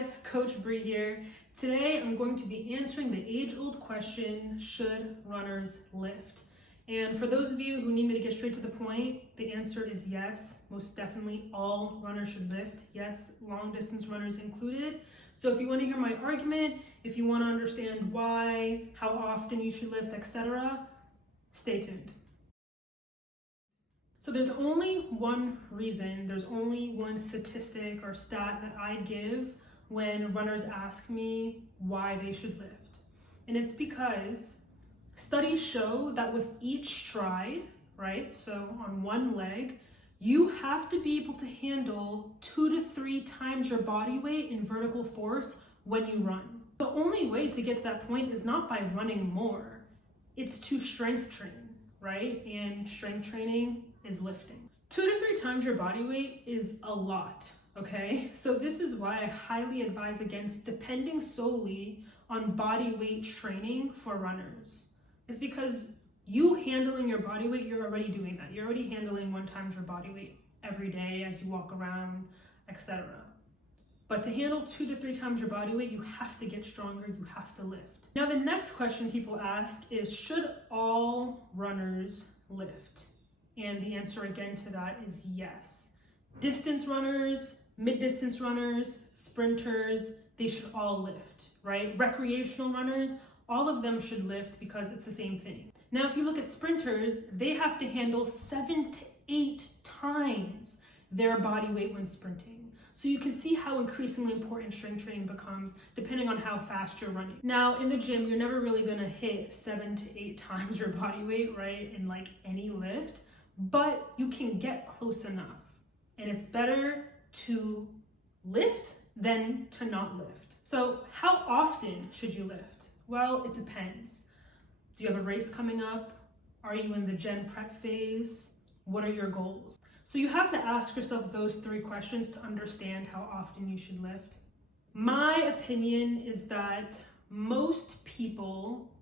guys, Coach Bree here. Today I'm going to be answering the age-old question, should runners lift? And for those of you who need me to get straight to the point, the answer is yes. Most definitely all runners should lift. Yes, long distance runners included. So if you want to hear my argument, if you want to understand why, how often you should lift, etc., stay tuned. So there's only one reason, there's only one statistic or stat that I give when runners ask me why they should lift. And it's because studies show that with each stride, right, so on one leg, you have to be able to handle 2 to 3 times your body weight in vertical force when you run. The only way to get to that point is not by running more, it's to strength train, right? And strength training is lifting. 2 to 3 times your body weight is a lot, okay? So this is why I highly advise against depending solely on body weight training for runners. It's because you handling your body weight, you're already doing that. You're already handling 1 times your body weight every day as you walk around, etc. But to handle 2 to 3 times your body weight, you have to get stronger, you have to lift. Now the next question people ask is, should all runners lift? And the answer again to that is yes. Distance runners, mid-distance runners, sprinters, they should all lift, right? Recreational runners, all of them should lift because it's the same thing. Now, if you look at sprinters, they have to handle 7 to 8 times their body weight when sprinting. So you can see how increasingly important strength training becomes depending on how fast you're running. Now, in the gym, you're never really gonna hit 7 to 8 times your body weight, right? In like any lift, but you can get close enough. And it's better to lift than to not lift. So how often should you lift? Well, it depends. Do you have a race coming up? Are you in the gen prep phase? What are your goals? So you have to ask yourself those 3 questions to understand how often you should lift. My opinion is that most people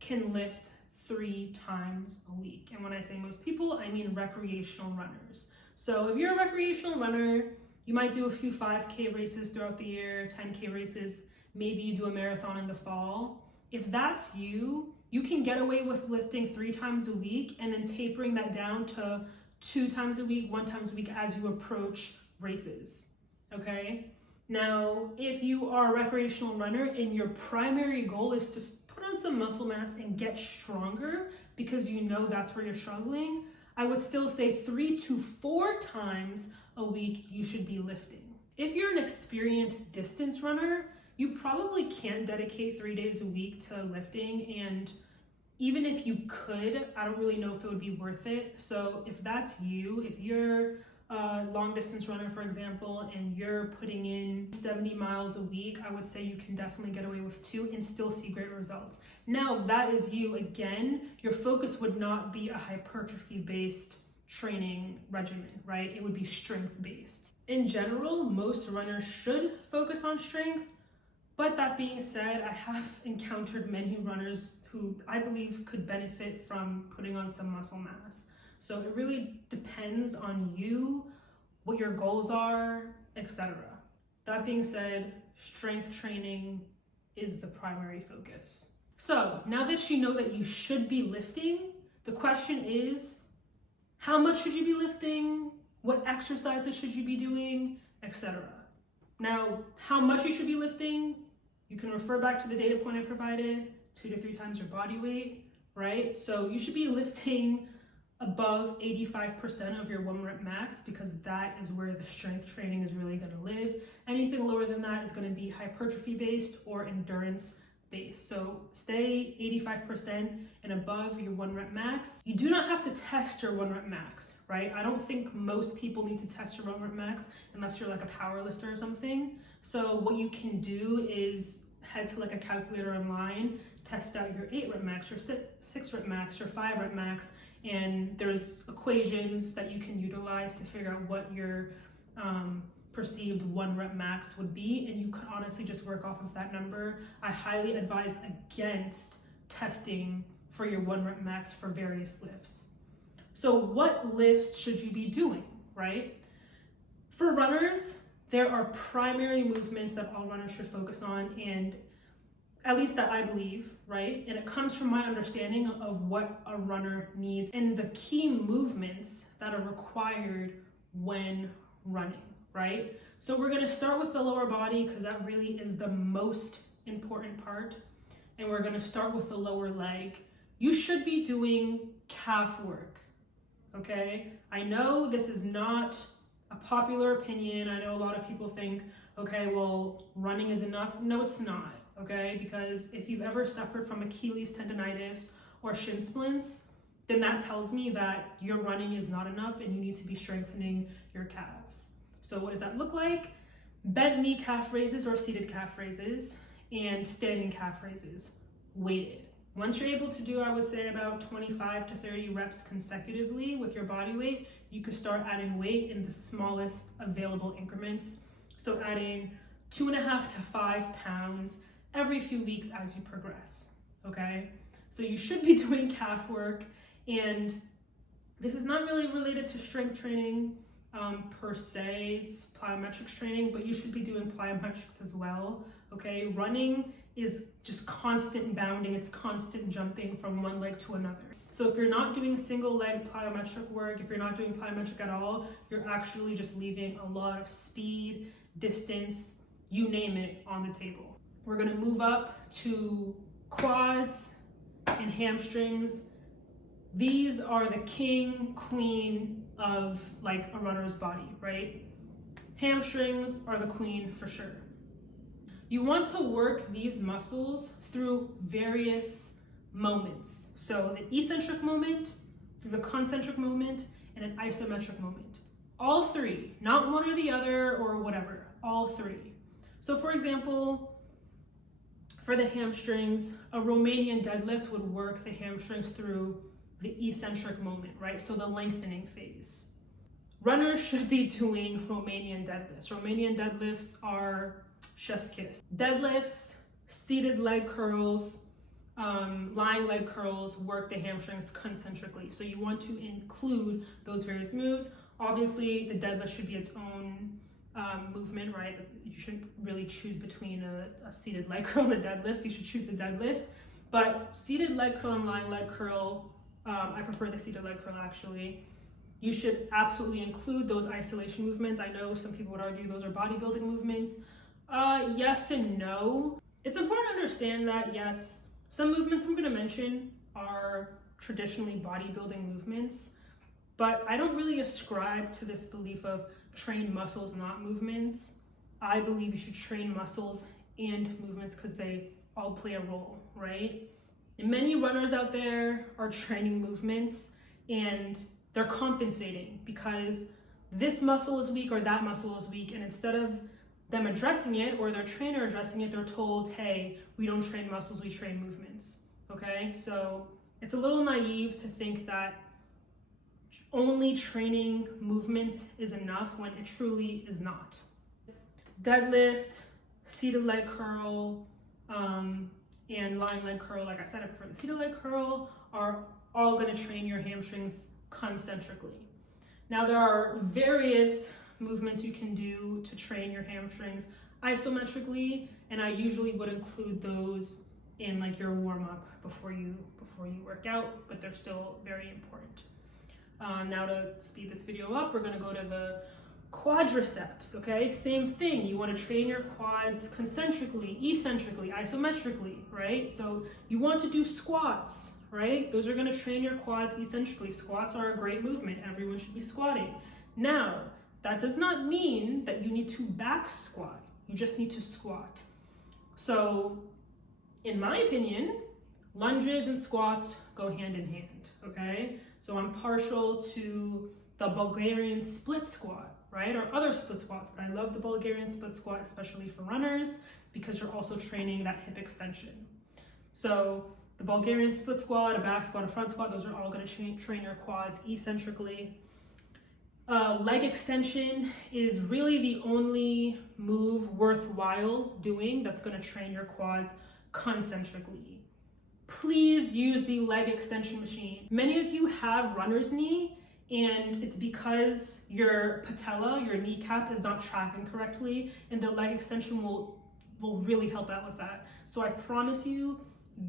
can lift 3 times a week. And when I say most people, I mean recreational runners. So if you're a recreational runner, you might do a few 5K races throughout the year, 10K races, maybe you do a marathon in the fall. If that's you, you can get away with lifting 3 times a week and then tapering that down to 2 times a week, 1 time a week as you approach races, okay? Now, if you are a recreational runner and your primary goal is to put on some muscle mass and get stronger because you know that's where you're struggling, I would still say 3 to 4 times a week you should be lifting. If you're an experienced distance runner, you probably can't dedicate 3 days a week to lifting, and even if you could, I don't really know if it would be worth it. So if that's you, if you're a long distance runner, for example, and you're putting in 70 miles a week, I would say you can definitely get away with 2 and still see great results. Now, if that is you, again, your focus would not be a hypertrophy-based training regimen, right? It would be strength-based. In general, most runners should focus on strength, but that being said, I have encountered many runners who I believe could benefit from putting on some muscle mass. So it really depends on you, what your goals are, etc. That being said, strength training is the primary focus. So now that you know that you should be lifting, the question is, how much should you be lifting? What exercises should you be doing, etc. Now, how much you should be lifting, you can refer back to the data point I provided, 2 to 3 times your body weight, right? So you should be lifting above 85% of your 1 rep max because that is where the strength training is really gonna live. Anything lower than that is gonna be hypertrophy based or endurance based. So stay 85% and above your 1 rep max. You do not have to test your 1 rep max, right? I don't think most people need to test your 1 rep max unless you're like a power lifter or something. So what you can do is head to like a calculator online, test out your 8 rep max, your 6 rep max, your 5 rep max, and there's equations that you can utilize to figure out what your perceived 1 rep max would be, and you can honestly just work off of that number. I highly advise against testing for your 1 rep max for various lifts. So what lifts should you be doing, right? For runners, there are primary movements that all runners should focus on, and at least that I believe, right? And it comes from my understanding of what a runner needs and the key movements that are required when running, right? So we're gonna start with the lower body because that really is the most important part. And we're gonna start with the lower leg. You should be doing calf work, okay? I know this is not a popular opinion. I know a lot of people think, okay, well, running is enough. No, it's not, okay? Because if you've ever suffered from Achilles tendonitis or shin splints, then that tells me that your running is not enough and you need to be strengthening your calves. So what does that look like? Bent knee calf raises or seated calf raises and standing calf raises, weighted. Once you're able to do, I would say, about 25 to 30 reps consecutively with your body weight, you could start adding weight in the smallest available increments. So adding 2.5 to 5 pounds every few weeks as you progress, okay? So you should be doing calf work, and this is not really related to strength training per se, it's plyometrics training, but you should be doing plyometrics as well, okay? Running is just constant bounding, it's constant jumping from one leg to another. So if you're not doing single leg plyometric work, if you're not doing plyometric at all, you're actually just leaving a lot of speed, distance, you name it, on the table. We're gonna move up to quads and hamstrings. These are the king, queen of like a runner's body, right? Hamstrings are the queen for sure. You want to work these muscles through various moments. So the eccentric moment, through the concentric moment, and an isometric moment. All three, not one or the other or whatever, all three. So for example, for the hamstrings, a Romanian deadlift would work the hamstrings through the eccentric moment, right? So the lengthening phase. Runners should be doing Romanian deadlifts. Romanian deadlifts are chef's kiss. Deadlifts, seated leg curls, lying leg curls work the hamstrings concentrically. So you want to include those various moves. Obviously, the deadlift should be its own movement, right? You shouldn't really choose between a seated leg curl and a deadlift. You should choose the deadlift. But seated leg curl and lying leg curl, I prefer the seated leg curl actually. You should absolutely include those isolation movements. I know some people would argue those are bodybuilding movements. Yes and no. It's important to understand that, yes, some movements I'm going to mention are traditionally bodybuilding movements, but I don't really ascribe to this belief of train muscles, not movements. I believe you should train muscles and movements because they all play a role, right? And many runners out there are training movements and they're compensating because this muscle is weak or that muscle is weak, and instead of them addressing it or their trainer addressing it, they're told, hey, we don't train muscles, we train movements, okay? So it's a little naive to think that only training movements is enough when it truly is not. Deadlift, seated leg curl, and lying leg curl, like I said, I prefer the seated leg curl, are all gonna train your hamstrings concentrically. Now there are various movements you can do to train your hamstrings isometrically, and I usually would include those in like your warm-up before you work out, but they're still very important. Now to speed this video up, we're going to go to the quadriceps, okay? Same thing, you want to train your quads concentrically, eccentrically, isometrically, right? So you want to do squats, right? Those are going to train your quads eccentrically. Squats are a great movement, everyone should be squatting. Now, that does not mean that you need to back squat, you just need to squat. So, in my opinion, lunges and squats go hand in hand, okay? So I'm partial to the Bulgarian split squat, right? Or other split squats, but I love the Bulgarian split squat, especially for runners, because you're also training that hip extension. So the Bulgarian split squat, a back squat, a front squat, those are all gonna train your quads eccentrically. Leg extension is really the only move worthwhile doing that's gonna train your quads concentrically. Please use the leg extension machine. Many of you have runner's knee And it's because your patella, your kneecap, is not tracking correctly, and the leg extension will really help out with that. So I promise you,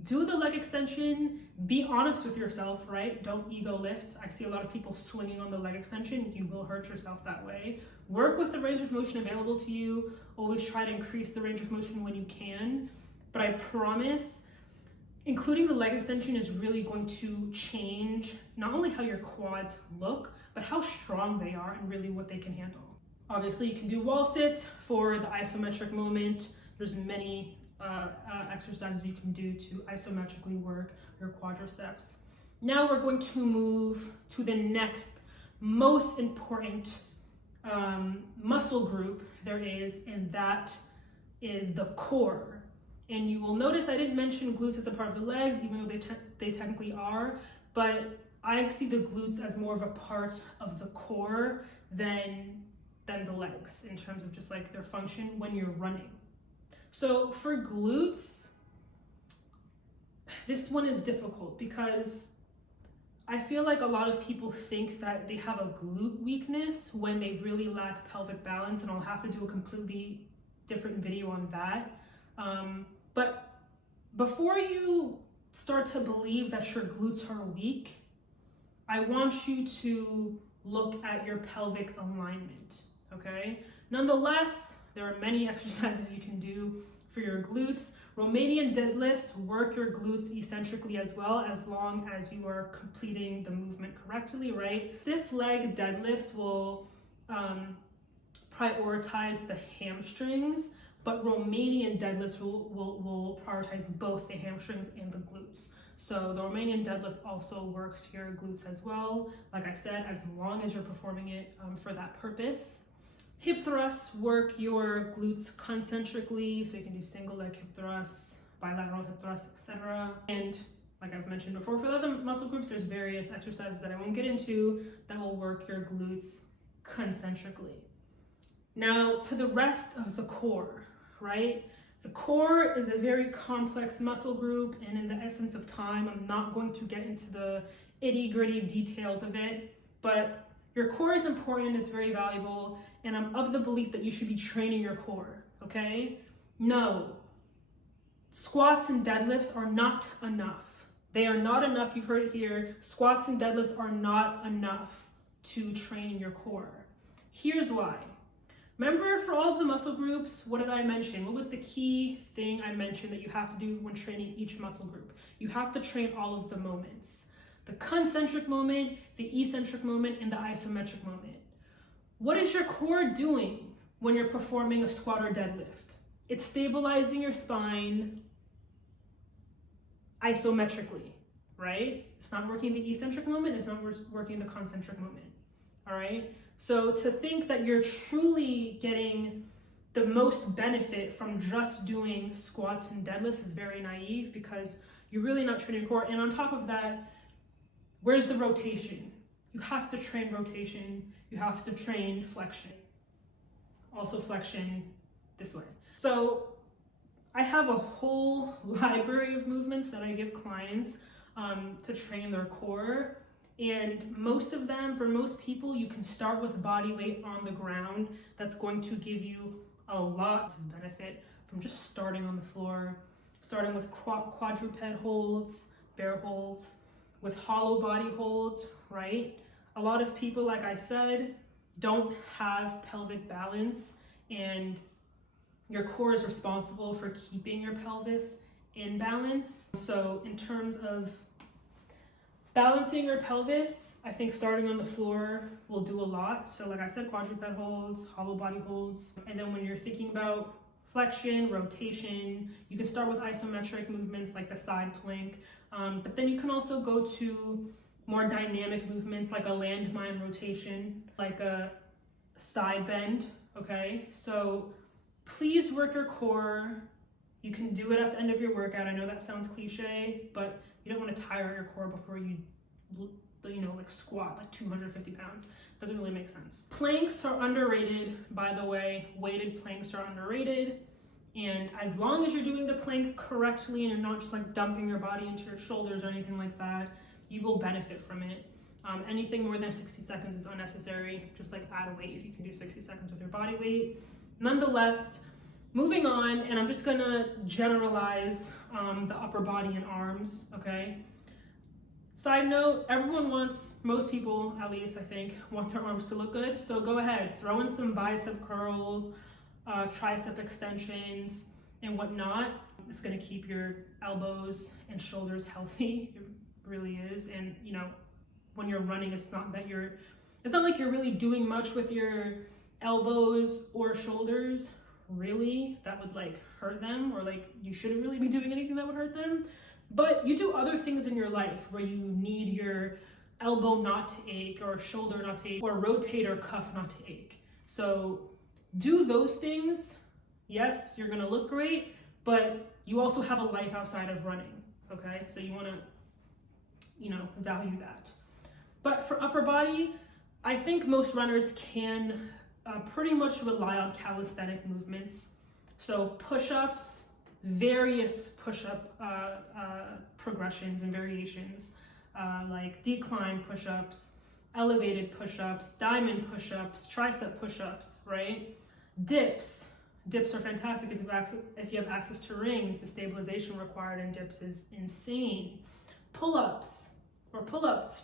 do the leg extension, be honest with yourself, right? Don't ego lift. I see a lot of people swinging on the leg extension. You will hurt yourself that way. Work with the range of motion available to you. Always try to increase the range of motion when you can. But I promise, including the leg extension is really going to change not only how your quads look, but how strong they are and really what they can handle. Obviously, you can do wall sits for the isometric moment. There's many exercises you can do to isometrically work your quadriceps. Now we're going to move to the next most important muscle group there is, and that is the core. And you will notice I didn't mention glutes as a part of the legs, even though they technically are, but I see the glutes as more of a part of the core than the legs in terms of just like their function when you're running. So for glutes, this one is difficult because I feel like a lot of people think that they have a glute weakness when they really lack pelvic balance, and I'll have to do a completely different video on that. But before you start to believe that your glutes are weak, I want you to look at your pelvic alignment, okay? Nonetheless, there are many exercises you can do for your glutes. Romanian deadlifts work your glutes eccentrically as well, as long as you are completing the movement correctly, right? Stiff leg deadlifts will prioritize the hamstrings, but Romanian deadlifts will prioritize both the hamstrings and the glutes. So the Romanian deadlift also works your glutes as well, like I said, as long as you're performing it for that purpose. Hip thrusts work your glutes concentrically, so you can do single leg hip thrusts, bilateral hip thrusts, etc. And like I've mentioned before, for the other muscle groups, there's various exercises that I won't get into that will work your glutes concentrically. Now to the rest of the core, right? The core is a very complex muscle group, and in the essence of time, I'm not going to get into the itty-gritty details of it, but your core is important, it's very valuable, and I'm of the belief that you should be training your core, okay? No, squats and deadlifts are not enough. They are not enough, you've heard it here. Squats and deadlifts are not enough to train your core. Here's why. Remember, for all of the muscle groups, what did I mention? What was the key thing I mentioned that you have to do when training each muscle group? You have to train all of the moments. The concentric moment, the eccentric moment, and the isometric moment. What is your core doing when you're performing a squat or deadlift? It's stabilizing your spine isometrically, right? It's not working the eccentric moment, it's not working the concentric moment, all right? So to think that you're truly getting the most benefit from just doing squats and deadlifts is very naive, because you're really not training your core. And on top of that, where's the rotation? You have to train rotation. You have to train flexion. Also flexion this way. So I have a whole library of movements that I give clients to train their core. And most of them, for most people, you can start with body weight on the ground. That's going to give you a lot of benefit from just starting on the floor, starting with quadruped holds, bear holds, with hollow body holds, right? A lot of people, like I said, don't have pelvic balance, and your core is responsible for keeping your pelvis in balance. So in terms of balancing your pelvis, I think starting on the floor will do a lot. So like I said, quadruped holds, hollow body holds. And then when you're thinking about flexion, rotation, you can start with isometric movements like the side plank. But then you can also go to more dynamic movements like a landmine rotation, like a side bend, okay? So please work your core. You can do it at the end of your workout. I know that sounds cliche, but you don't want to tire your core before you like squat like 250 pounds. Doesn't really make sense. Planks are underrated, by the way. Weighted planks are underrated. And as long as you're doing the plank correctly and you're not just like dumping your body into your shoulders or anything like that, you will benefit from it. Anything more than 60 seconds is unnecessary. Just like add a weight if you can do 60 seconds with your body weight. Nonetheless, moving on, and I'm just gonna generalize the upper body and arms, okay? Side note, everyone wants, most people at least I think, want their arms to look good. So go ahead, throw in some bicep curls, tricep extensions, and whatnot. It's gonna keep your elbows and shoulders healthy. It really is. And you know, when you're running, it's not like you're really doing much with your elbows or shoulders, really, that would like hurt them, or like you shouldn't really be doing anything that would hurt them. But you do other things in your life where you need your elbow not to ache, or shoulder not to ache, or rotator cuff not to ache. So do those things. Yes, you're gonna look great, but you also have a life outside of running, okay? So you wanna, you know, value that. But for upper body, I think most runners can pretty much rely on calisthenic movements. So push-ups, various push-up progressions and variations, like decline push-ups, elevated push-ups, diamond push-ups, tricep push-ups, right? Dips are fantastic if you have access to rings. The stabilization required in dips is insane. Pull-ups,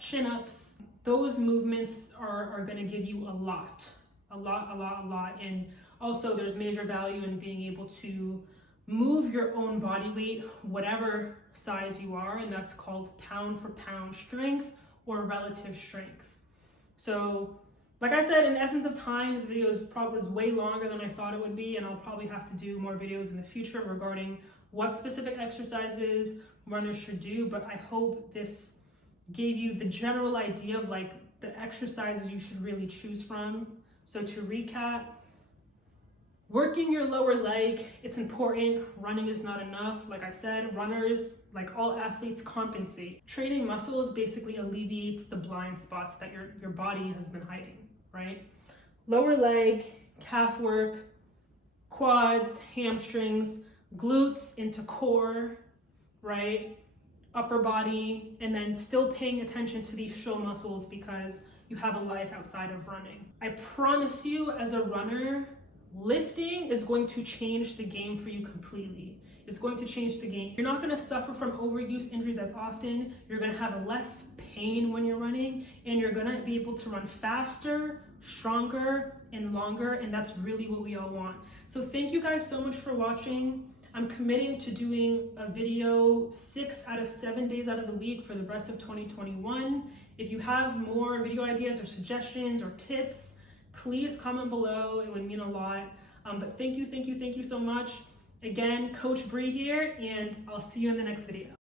chin-ups, those movements are gonna give you a lot. And also there's major value in being able to move your own body weight, whatever size you are, and that's called pound for pound strength or relative strength. So like I said, in the essence of time, this video is way longer than I thought it would be, and I'll probably have to do more videos in the future regarding what specific exercises runners should do, but I hope this gave you the general idea of like the exercises you should really choose from. So to recap, working your lower leg, it's important. Running is not enough. Like I said, runners, like all athletes, compensate. Training muscles basically alleviates the blind spots that your body has been hiding, right? Lower leg, calf work, quads, hamstrings, glutes into core, right? Upper body, and then still paying attention to these show muscles because you have a life outside of running. I promise you, as a runner, lifting is going to change the game for you completely. It's going to change the game. You're not going to suffer from overuse injuries as often. You're going to have less pain when you're running, and you're going to be able to run faster, stronger, and longer, and that's really what we all want. So thank you guys so much for watching. I'm committing to doing a video 6 out of 7 days out of the week for the rest of 2021. If you have more video ideas or suggestions or tips, please comment below. It would mean a lot. But thank you so much. Again, Coach Bree here, and I'll see you in the next video.